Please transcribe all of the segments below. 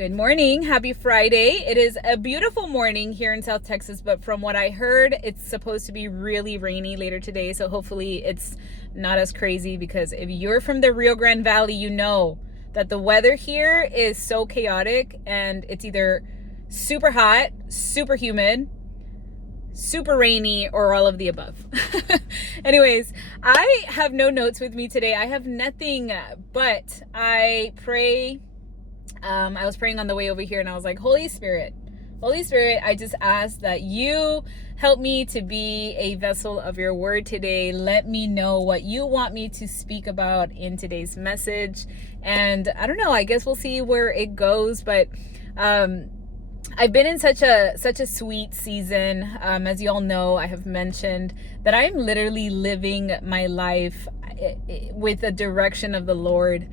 Good morning. Happy Friday. It is a beautiful morning here in South Texas, but from what I heard, it's supposed to be really rainy later today. So hopefully it's not as crazy, because if you're from the Rio Grande Valley, you know that the weather here is so chaotic, and it's either super hot, super humid, super rainy, or all of the above. Anyways, I have no notes with me today. I have nothing, but I pray. I was praying on the way over here, and I was like, Holy Spirit, I just ask that you help me to be a vessel of your word today. Let me know what you want me to speak about in today's message. And I don't know, I guess we'll see where it goes. But I've been in such a sweet season. As you all know, I have mentioned that I'm literally living my life with the direction of the Lord.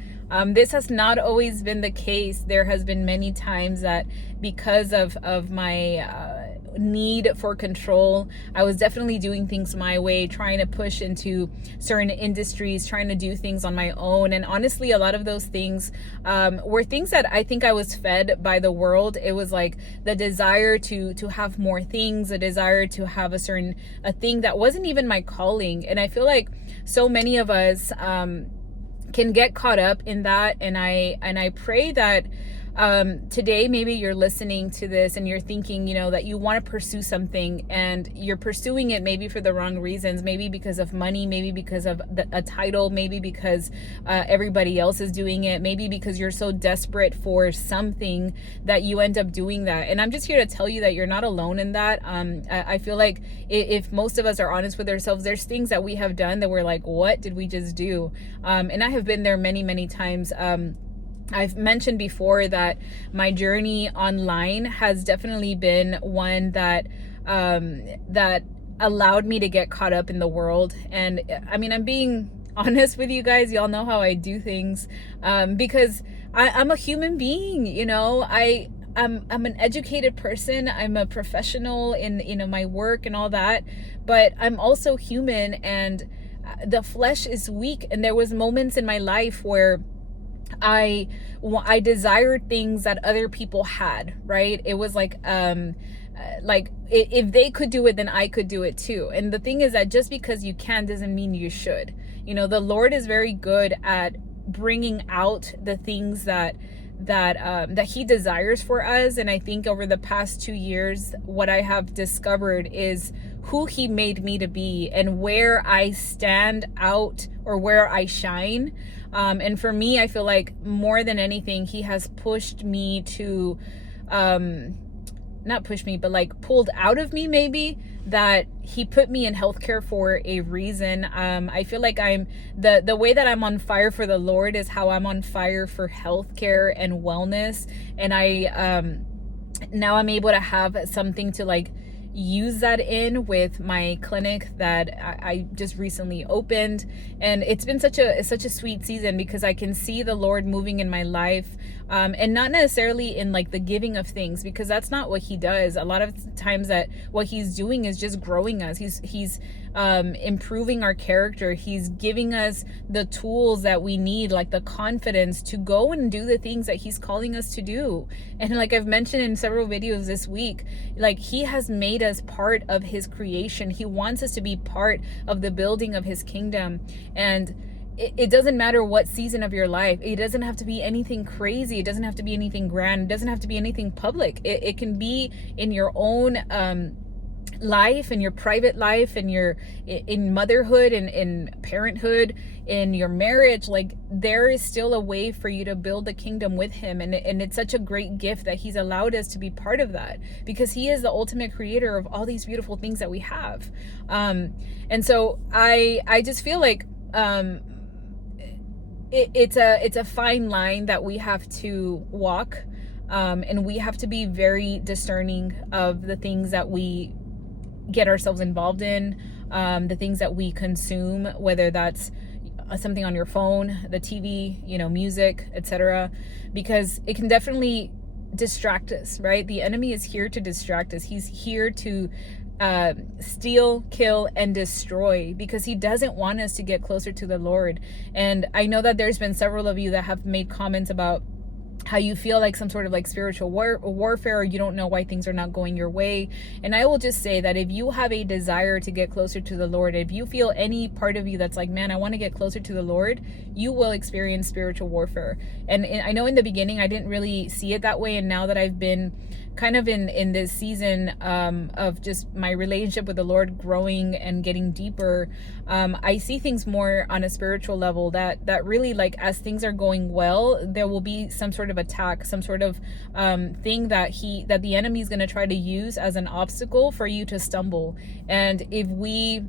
This has not always been the case. There has been many times that because of my need for control, I was definitely doing things my way, trying to push into certain industries, trying to do things on my own. And honestly, a lot of those things were things that I think I was fed by the world. It was like the desire to have more things, a desire to have a thing that wasn't even my calling. And I feel like so many of us can get caught up in that. And I pray that today maybe you're listening to this and you're thinking, that you want to pursue something, and you're pursuing it maybe for the wrong reasons, maybe because of money, maybe because of a title, maybe because everybody else is doing it, maybe because you're so desperate for something that you end up doing that. And I'm just here to tell you that you're not alone in that. I feel like if most of us are honest with ourselves, there's things that we have done that we're like, what did we just do? And I have been there many times. I've mentioned before that my journey online has definitely been one that allowed me to get caught up in the world. And I mean, I'm being honest with you guys. Y'all know how I do things, because I'm a human being. I'm an educated person. I'm a professional in my work and all that, but I'm also human, and the flesh is weak. And there was moments in my life where I desired things that other people had, right? It was like if they could do it, then I could do it too. And the thing is that just because you can doesn't mean you should. The Lord is very good at bringing out the things that he desires for us. And I think over the past 2 years, what I have discovered is who he made me to be and where I stand out or where I shine. And for me, I feel like more than anything, he has pushed me to, not pushed me, but like pulled out of me maybe, that he put me in healthcare for a reason. I feel like I'm the way that I'm on fire for the Lord is how I'm on fire for healthcare and wellness. And now I'm able to have something to like use that in with my clinic that I just recently opened. And it's been such a sweet season, because I can see the Lord moving in my life, and not necessarily in like the giving of things, because that's not what he does. A lot of times that what he's doing is just growing us. He's improving our character. He's giving us the tools that we need, like the confidence to go and do the things that he's calling us to do. And like I've mentioned in several videos this week, like he has made us part of his creation. He wants us to be part of the building of his kingdom. And it doesn't matter what season of your life. It doesn't have to be anything crazy. It doesn't have to be anything grand. It doesn't have to be anything public. It can be in your own life, in your private life, in motherhood, and in parenthood, in your marriage. Like there is still a way for you to build the kingdom with him. And it's such a great gift that he's allowed us to be part of that, because he is the ultimate creator of all these beautiful things that we have. And so I just feel like it's a fine line that we have to walk, and we have to be very discerning of the things that we get ourselves involved in, the things that we consume, whether that's something on your phone, the TV, music, etc., because it can definitely distract us, right? The enemy is here to distract us. He's here to steal, kill, and destroy, because he doesn't want us to get closer to the Lord. And I know that there's been several of you that have made comments about how you feel like some sort of like spiritual warfare, or you don't know why things are not going your way. And I will just say that if you have a desire to get closer to the Lord, if you feel any part of you that's like, man, I want to get closer to the Lord, you will experience spiritual warfare. And I know in the beginning I didn't really see it that way, and now that I've been kind of in this season of just my relationship with the Lord growing and getting deeper, I see things more on a spiritual level, that really, like, as things are going well, there will be some sort of attack, some sort of thing that the enemy is going to try to use as an obstacle for you to stumble. And if we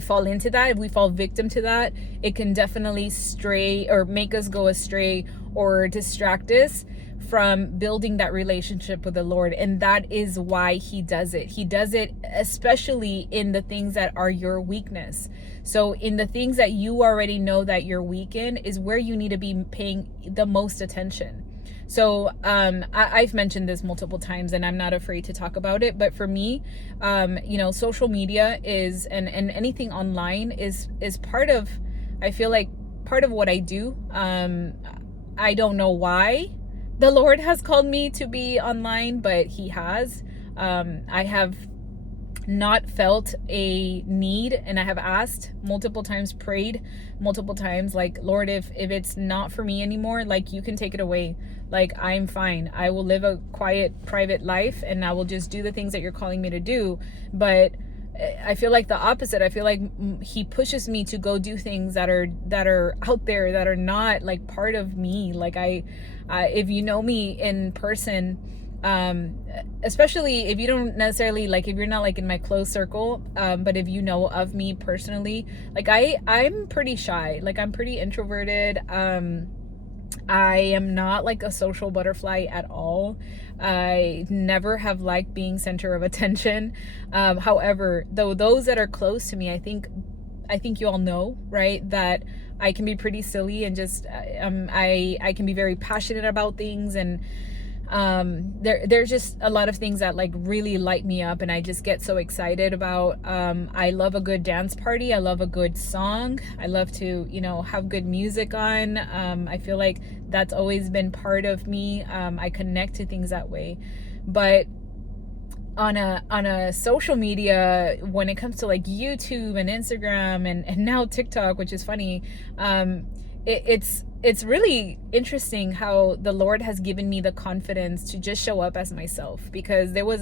fall into that, if we fall victim to that, it can definitely stray or make us go astray or distract us from building that relationship with the Lord. And that is why he does it. He does it especially in the things that are your weakness. So in the things that you already know that you're weak in is where you need to be paying the most attention. So I've mentioned this multiple times, and I'm not afraid to talk about it. But for me, social media is and anything online is part of, I feel like, part of what I do. I don't know why the Lord has called me to be online, but he has. I have not felt a need, and I have asked multiple times, prayed multiple times, like, Lord, if it's not for me anymore, like, you can take it away. Like, I'm fine. I will live a quiet, private life, and I will just do the things that you're calling me to do. But I feel like the opposite. I feel like he pushes me to go do things that are out there, that are not like part of me. Like, if you know me in person, especially if you don't necessarily, like, if you're not like in my close circle, but if you know of me personally, like, I'm pretty shy. Like, I'm pretty introverted. I am not like a social butterfly at all. I never have liked being center of attention. However, though, those that are close to me, I think you all know, right, that I can be pretty silly, and just I can be very passionate about things, and there's just a lot of things that like really light me up, and I just get so excited about. I love a good dance party. I love a good song. I love to have good music on. I feel like that's always been part of me. I connect to things that way. But on a social media, when it comes to like YouTube and Instagram and now TikTok, which is funny, it's really interesting how the Lord has given me the confidence to just show up as myself, because there was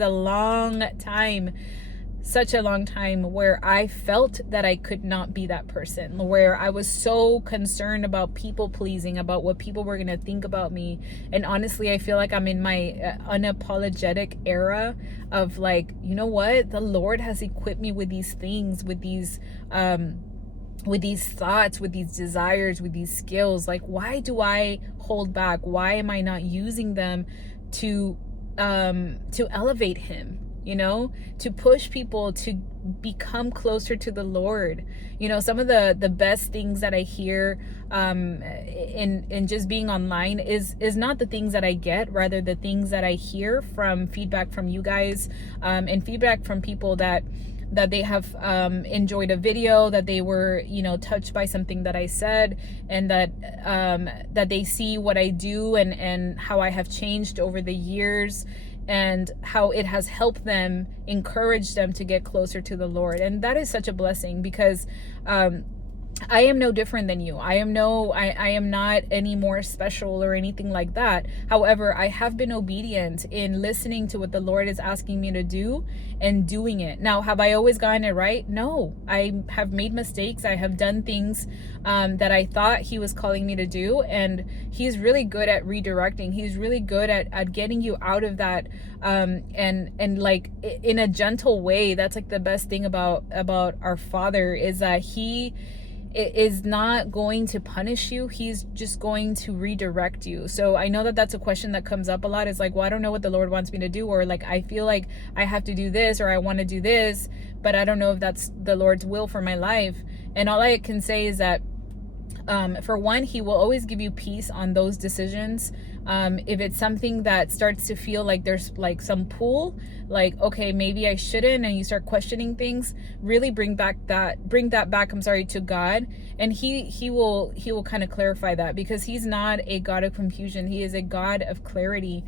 such a long time where I felt that I could not be that person, where I was so concerned about people pleasing, about what people were going to think about me. And honestly, I feel like I'm in my unapologetic era of like, you know what? The Lord has equipped me with these things, with these thoughts, with these desires, with these skills. Like, why do I hold back? Why am I not using them to elevate him? To push people to become closer to the Lord. Some of the best things that I hear in just being online is not the things that I get, rather the things that I hear from feedback from you guys, and feedback from people that they have enjoyed a video, that they were touched by something that I said, and that they see what I do and how I have changed over the years, and how it has helped them, encouraged them to get closer to the Lord. And that is such a blessing, because I am no different than you. I am not any more special or anything like that. However, I have been obedient in listening to what the Lord is asking me to do and doing it. Now, have I always gotten it right? No, I have made mistakes. I have done things that I thought he was calling me to do, and he's really good at redirecting. He's really good at getting you out of that, and like in a gentle way. That's like the best thing about our Father, is that he is not going to punish you. He's just going to redirect you. So I know that that's a question that comes up a lot. It's like, well, I don't know what the Lord wants me to do, or like, I feel like I have to do this, or I want to do this, but I don't know if that's the Lord's will for my life. And all I can say is that for one, he will always give you peace on those decisions, If it's something that starts to feel like there's like some pull, like, okay, maybe I shouldn't, and you start questioning things, really bring that back, I'm sorry, to God. And he will kind of clarify that, because he's not a God of confusion. He is a God of clarity.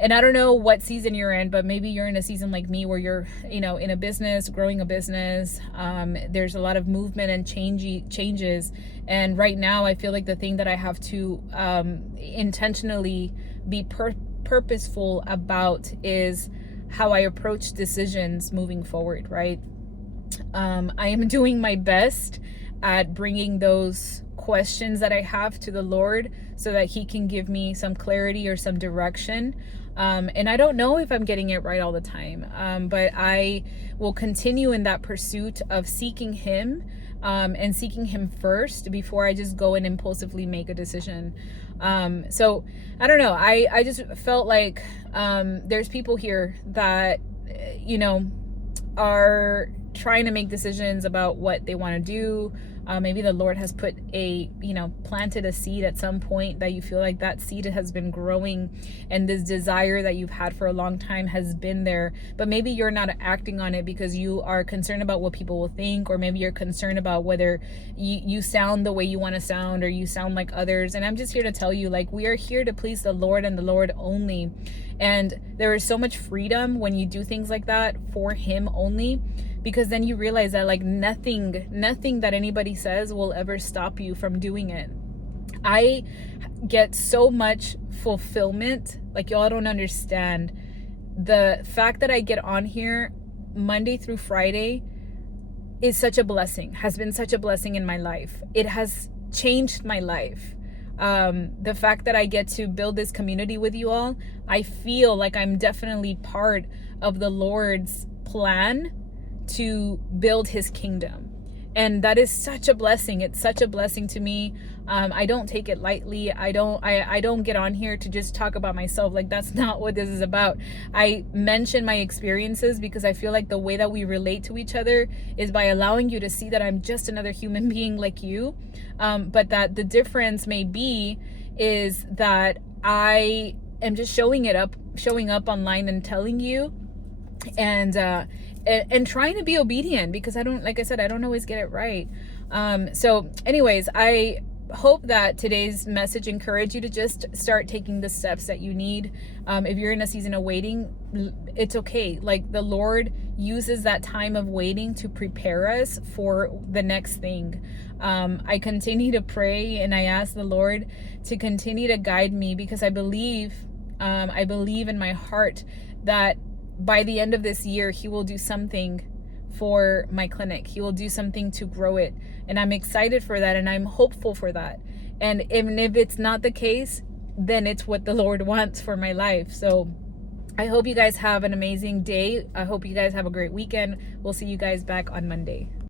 And I don't know what season you're in, but maybe you're in a season like me where you're, in a business, growing a business. There's a lot of movement and changes. And right now I feel like the thing that I have to intentionally be purposeful about is how I approach decisions moving forward, right? I am doing my best at bringing those questions that I have to the Lord so that he can give me some clarity or some direction. And I don't know if I'm getting it right all the time, but I will continue in that pursuit of seeking him, and seeking him first before I just go and impulsively make a decision. So I don't know. I just felt like there's people here that, are trying to make decisions about what they want to do. Maybe the Lord has put planted a seed at some point that you feel like that seed has been growing, and this desire that you've had for a long time has been there, but maybe you're not acting on it because you are concerned about what people will think, or maybe you're concerned about whether you sound the way you want to sound, or you sound like others. And I'm just here to tell you, like, we are here to please the Lord and the Lord only. And there is so much freedom when you do things like that for him only, because then you realize that like nothing that anybody says will ever stop you from doing it. I get so much fulfillment, like y'all don't understand. The fact that I get on here Monday through Friday is such a blessing, has been such a blessing in my life. It has changed my life. The fact that I get to build this community with you all, I feel like I'm definitely part of the Lord's plan to build his kingdom. And that is such a blessing. It's such a blessing to me. I don't take it lightly. I don't get on here to just talk about myself. Like, that's not what this is about. I mention my experiences because I feel like the way that we relate to each other is by allowing you to see that I'm just another human being like you. But that the difference may be is that I am just showing up online and telling you, and trying to be obedient, because I don't always get it right. So anyways, I hope that today's message encouraged you to just start taking the steps that you need. If you're in a season of waiting, it's okay. Like, the Lord uses that time of waiting to prepare us for the next thing. I continue to pray and I ask the Lord to continue to guide me, because I believe in my heart that by the end of this year, he will do something for my clinic. He will do something to grow it. And I'm excited for that. And I'm hopeful for that. And even if it's not the case, then it's what the Lord wants for my life. So I hope you guys have an amazing day. I hope you guys have a great weekend. We'll see you guys back on Monday.